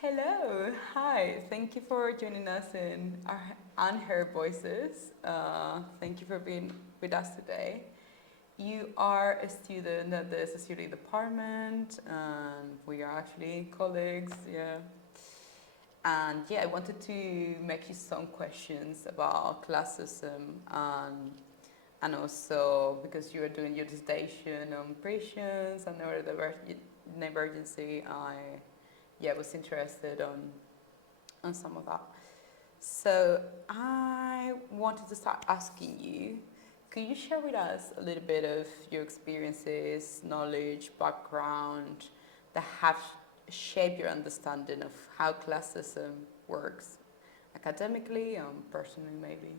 Hello, hi. Thank you for joining us in our and her voices. Thank you for being with us today. You are a student at the Society Department, and we are actually colleagues. Yeah, and yeah, I wanted to make you some questions about classism and also because you are doing your dissertation on prisons and neurodivergency, I was interested on some of that. So I wanted to start asking you, could you share with us a little bit of your experiences, knowledge, background that have shaped your understanding of how classism works, academically and personally maybe?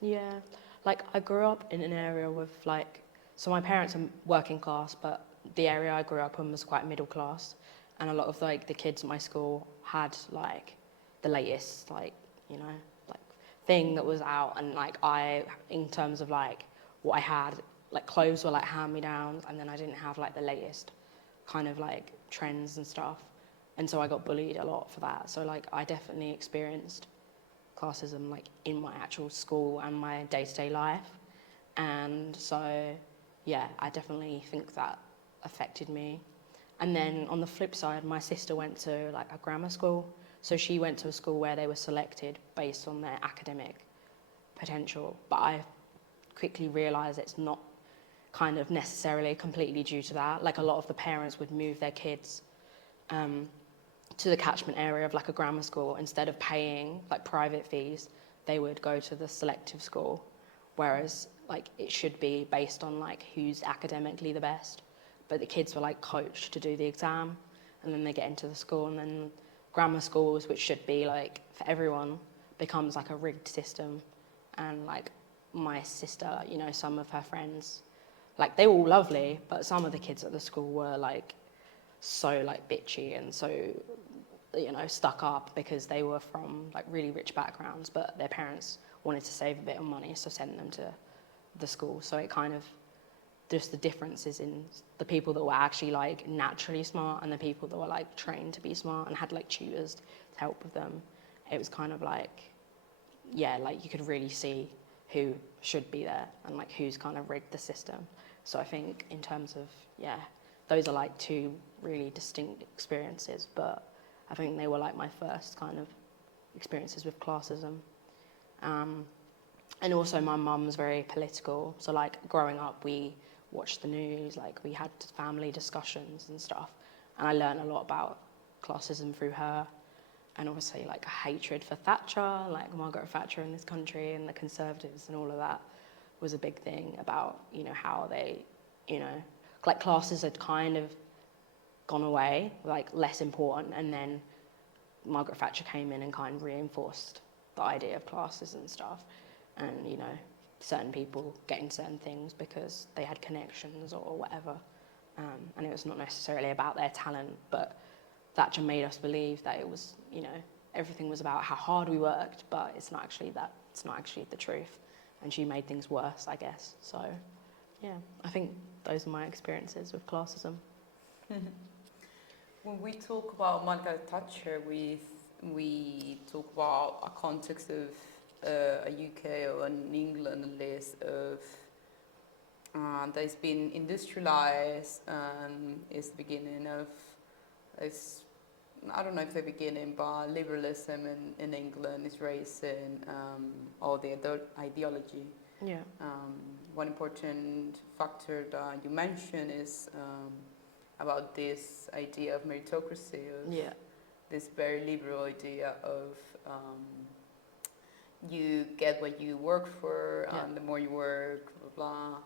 Yeah, like I grew up in an area with so my parents are working class, but the area I grew up in was quite middle class, and a lot of the kids at my school had the latest you know like thing that was out, and in terms of what I had, clothes were hand me downs, and then I didn't have the latest kind of trends and stuff, and so I got bullied a lot for that. So I definitely experienced classism in my actual school and my day-to-day life, and so yeah, I definitely think that affected me. And then on the flip side, my sister went to a grammar school, so she went to a school where they were selected based on their academic potential, but I quickly realised it's not kind of necessarily completely due to that. A lot of the parents would move their kids to the catchment area of a grammar school. Instead of paying private fees, they would go to the selective school, whereas it should be based on who's academically the best. But the kids were coached to do the exam, and then they get into the school, and then grammar schools, which should be for everyone, becomes a rigged system. And my sister, some of her friends, they were all lovely, but some of the kids at the school were so bitchy and so stuck up because they were from really rich backgrounds, but their parents wanted to save a bit of money, so sent them to the school. So it kind of just the differences in the people that were actually naturally smart and the people that were trained to be smart and had tutors to help with them. It was kind of you could really see who should be there and who's kind of rigged the system. So I think in terms of those are two really distinct experiences, but I think they were my first kind of experiences with classism. And also my mum was very political, so growing up we watched the news, we had family discussions and stuff, and I learned a lot about classism through her, and obviously a hatred for Thatcher, Margaret Thatcher in this country, and the Conservatives and all of that was a big thing about how they classes had kind of gone away, less important, and then Margaret Thatcher came in and kind of reinforced the idea of classes and stuff, and certain people getting certain things because they had connections or whatever, and it was not necessarily about their talent, but Thatcher made us believe that it was everything was about how hard we worked, but it's not actually the truth, and she made things worse, I guess. So yeah, I think those are my experiences with classism. When we talk about Margaret Thatcher, we talk about a context of a UK or an England at least of that's been industrialized and is the beginning of it's I don't know if the beginning, but liberalism in England is raising all the ideology. Yeah. One important factor that you mentioned is about this idea of meritocracy, of this very liberal idea of you get what you work for, and the more you work, blah, blah, blah.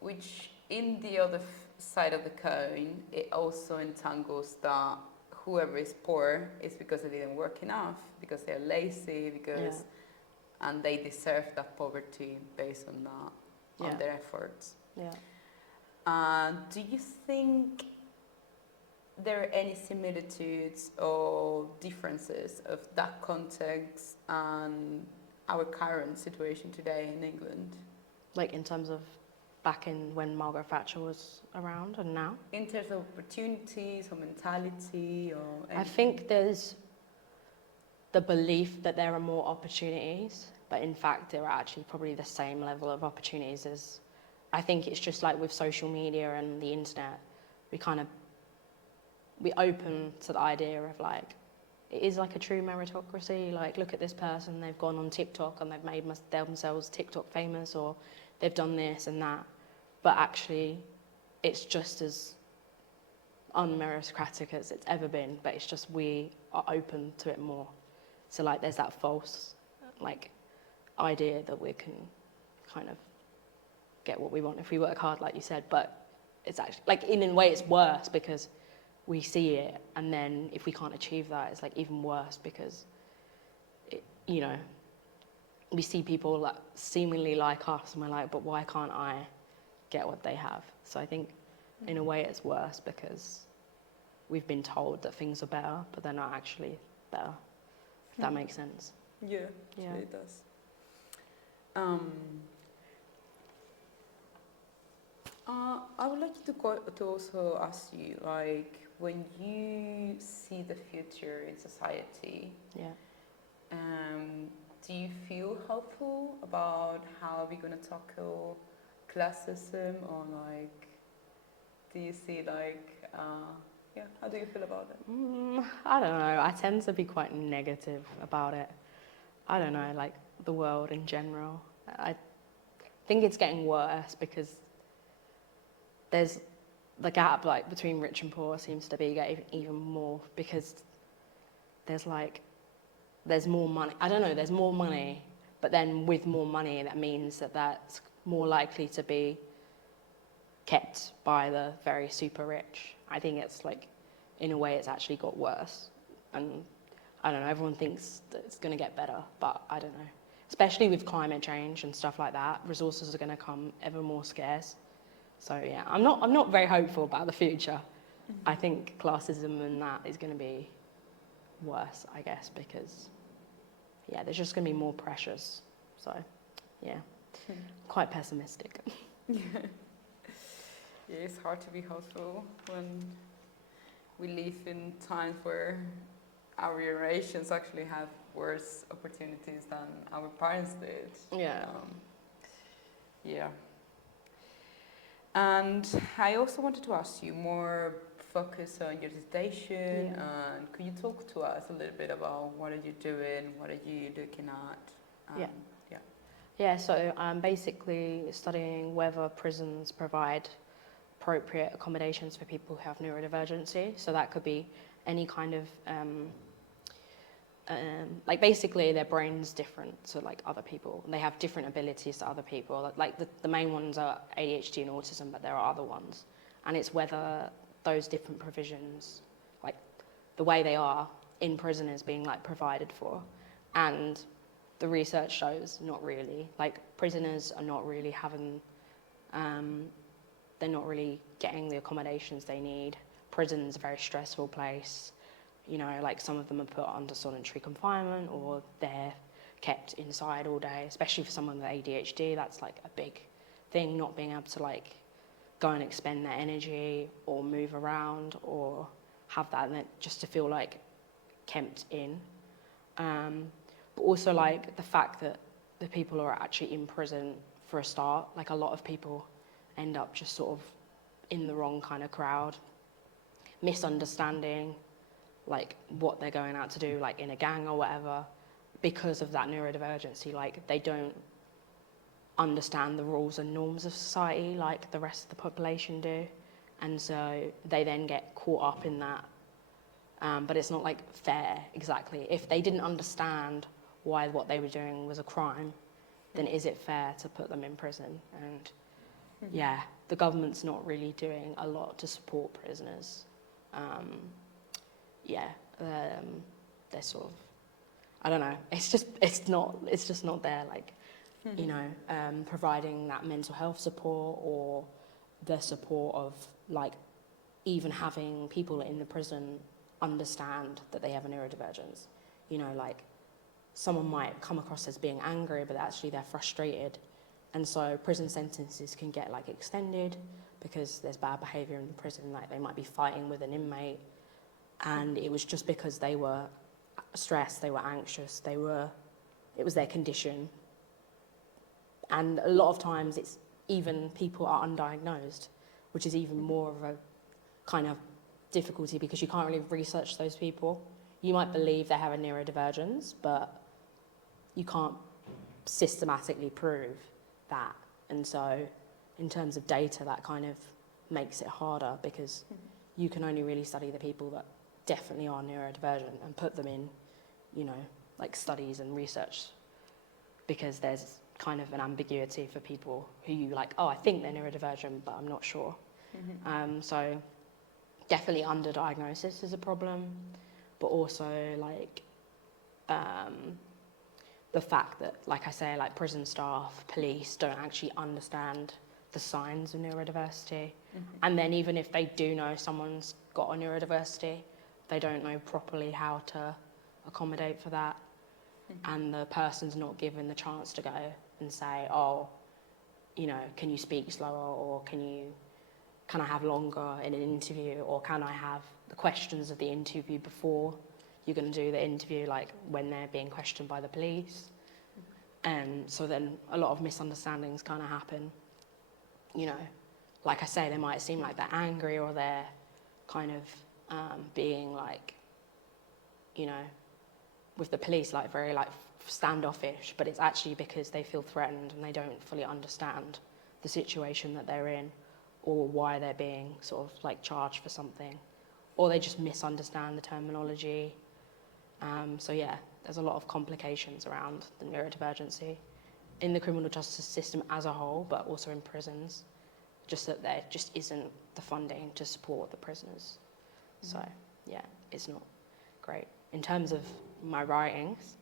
Which, in the other side of the coin, it also entangles that whoever is poor is because they didn't work enough, because they're lazy, because and they deserve that poverty based on that, on their efforts. Do you think there are any similitudes or differences of that context and our current situation today in England? In terms of back in when Margaret Thatcher was around and now? In terms of opportunities or mentality or I anything? think there's the belief that there are more opportunities, but in fact there are actually probably the same level of opportunities as, I think it's just like with social media and the internet, we open to the idea of like, it is like a true meritocracy, like look at this person, they've gone on TikTok and they've made themselves TikTok famous, or they've done this and that, but actually it's just as unmeritocratic as it's ever been, but it's just we are open to it more. So like there's that false like idea that we can kind of get what we want if we work hard, like you said, but it's actually like in a way it's worse because we see it, and then if we can't achieve that, it's like even worse because it, you know, we see people like seemingly like us and we're like, but why can't I get what they have? So I think in a way it's worse because we've been told that things are better, but they're not actually better, if that makes sense. Yeah, Yeah. it does. I would like to also ask you, like, when you see the future in society, Yeah. do you feel hopeful about how we're going to tackle classism, or like, do you see like, yeah, how do you feel about it? I don't know. I tend to be quite negative about it. I don't know, like the world in general. I think it's getting worse because there's the gap like between rich and poor seems to be getting even more because there's more money. I don't know, there's more money, but then with more money that means that that's more likely to be kept by the very super rich. I think it's like, in a way it's actually got worse. And I don't know, everyone thinks that it's going to get better, but I don't know. Especially with climate change and stuff like that, resources are going to come ever more scarce. So yeah, I'm not very hopeful about the future. I think classism and that is going to be worse, I guess, because yeah, there's just going to be more pressures. So yeah, quite pessimistic. Yeah, it's hard to be hopeful when we live in times where our generations actually have worse opportunities than our parents did. Yeah. Yeah. And I also wanted to ask you more focus on your dissertation, and could you talk to us a little bit about what are you doing, what are you looking at? Yeah, so I'm basically studying whether prisons provide appropriate accommodations for people who have neurodivergency. So that could be any kind of, like basically their brain's different to like other people. They have different abilities to other people. Like the main ones are ADHD and autism, but there are other ones. And it's whether those different provisions, like the way they are in prison is being like provided for. And the research shows not really. Like prisoners are not really having, they're not really getting the accommodations they need. Prison's a very stressful place. You know, like some of them are put under solitary confinement or they're kept inside all day, especially for someone with ADHD. That's like a big thing, not being able to like go and expend their energy or move around or have that, and then just to feel like kept in. But also like the fact that the people who are actually in prison for a start, like a lot of people end up just sort of in the wrong kind of crowd, misunderstanding like what they're going out to do, like in a gang or whatever, because of that neurodivergency. Like they don't understand the rules and norms of society like the rest of the population do, and so they then get caught up in that. But it's not like fair exactly. If they didn't understand why what they were doing was a crime, then is it fair to put them in prison? And yeah, the government's not really doing a lot to support prisoners. They're sort of, I don't know, it's just not there, like, you know, providing that mental health support or the support of like even having people in the prison understand that they have a neurodivergence. You know, like someone might come across as being angry, but actually they're frustrated And so prison sentences can get like extended because there's bad behaviour in the prison, like they might be fighting with an inmate, and it was just because they were stressed, they were anxious, it was their condition. And a lot of times it's even people are undiagnosed, which is even more of a kind of difficulty because you can't really research those people. You might believe they have a neurodivergence, but you can't systematically prove that. And so in terms of data, that kind of makes it harder because you can only really study the people that definitely are neurodivergent and put them in, you know, like studies and research, because there's kind of an ambiguity for people who you like, oh, I think they're neurodivergent, but I'm not sure. So definitely underdiagnosis is a problem, but also like the fact that, like I say, like prison staff, police don't actually understand the signs of neurodiversity. And then even if they do know someone's got a neurodiversity, they don't know properly how to accommodate for that. And the person's not given the chance to go and say, oh, you know, can you speak slower, or can I have longer in an interview, or can I have the questions of the interview before you're going to do the interview, like when they're being questioned by the police. And so then a lot of misunderstandings kind of happen. You know, like I say, they might seem like they're angry or they're kind of being like, you know, with the police, like very like standoffish, but it's actually because they feel threatened and they don't fully understand the situation that they're in, or why they're being sort of like charged for something, or they just misunderstand the terminology. So yeah, there's a lot of complications around the neurodivergency in the criminal justice system as a whole, but also in prisons, just that there just isn't the funding to support the prisoners. So yeah, it's not great. In terms of my writings,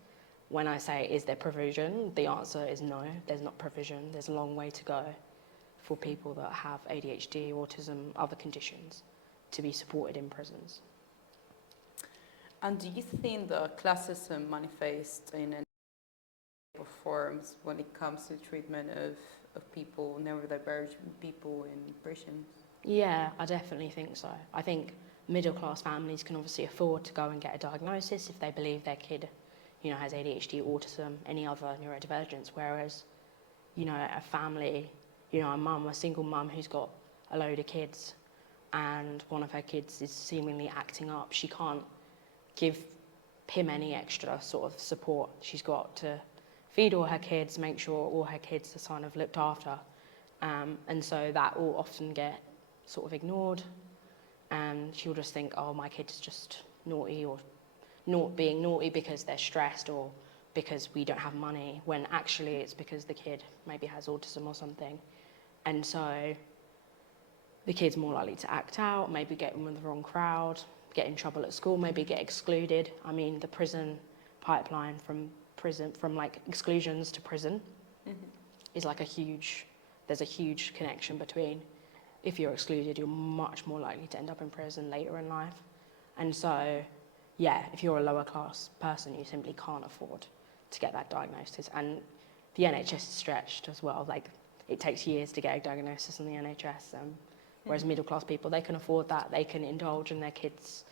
when I say, is there provision? The answer is no, there's not provision. There's a long way to go for people that have ADHD, autism, other conditions to be supported in prisons. And do you think the classism manifests in any forms when it comes to treatment of people, neurodivergent people in prisons? Yeah, I definitely think so. I think middle class families can obviously afford to go and get a diagnosis if they believe their kid, you know, has ADHD, autism, any other neurodivergence, whereas, you know, a family, you know, a single mum who's got a load of kids and one of her kids is seemingly acting up, she can't give him any extra sort of support. She's got to feed all her kids, make sure all her kids are kind of looked after. And so that will often get sort of ignored, and she'll just think, oh, my kid's just naughty, or not being naughty because they're stressed or because we don't have money, when actually it's because the kid maybe has autism or something. And so the kid's more likely to act out, maybe get in with the wrong crowd, get in trouble at school, maybe get excluded. I mean, the prison pipeline from like exclusions to prison is like there's a huge connection between, if you're excluded, you're much more likely to end up in prison later in life. And so, yeah, if you're a lower class person, you simply can't afford to get that diagnosis. And the NHS is stretched as well. Like, it takes years to get a diagnosis in the NHS. Whereas middle class people, they can afford that. They can indulge in their kids'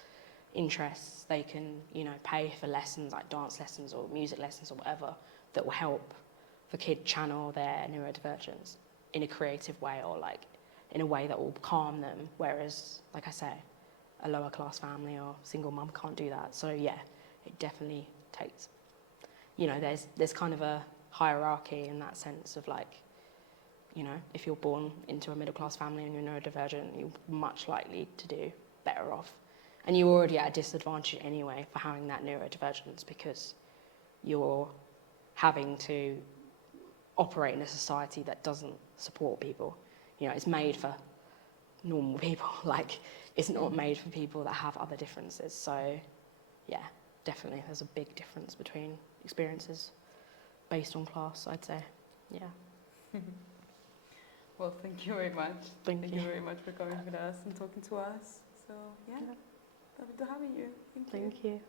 interests. They can, you know, pay for lessons like dance lessons or music lessons or whatever that will help the kid channel their neurodivergence in a creative way, or like in a way that will calm them. Whereas, like I say, a lower class family or single mum can't do that. So yeah, it definitely takes, you know, there's kind of a hierarchy in that sense of like, you know, if you're born into a middle class family and you're neurodivergent, you're much likely to do better off. And you're already at a disadvantage anyway for having that neurodivergence, because you're having to operate in a society that doesn't support people. You know, it's made for normal people, like it's not made for people that have other differences. So yeah, definitely there's a big difference between experiences based on class, I'd say. Yeah. Well, thank you very much. Thank you. You very much for coming with us and talking to us. So yeah, lovely to having you. Thank you. Thank you.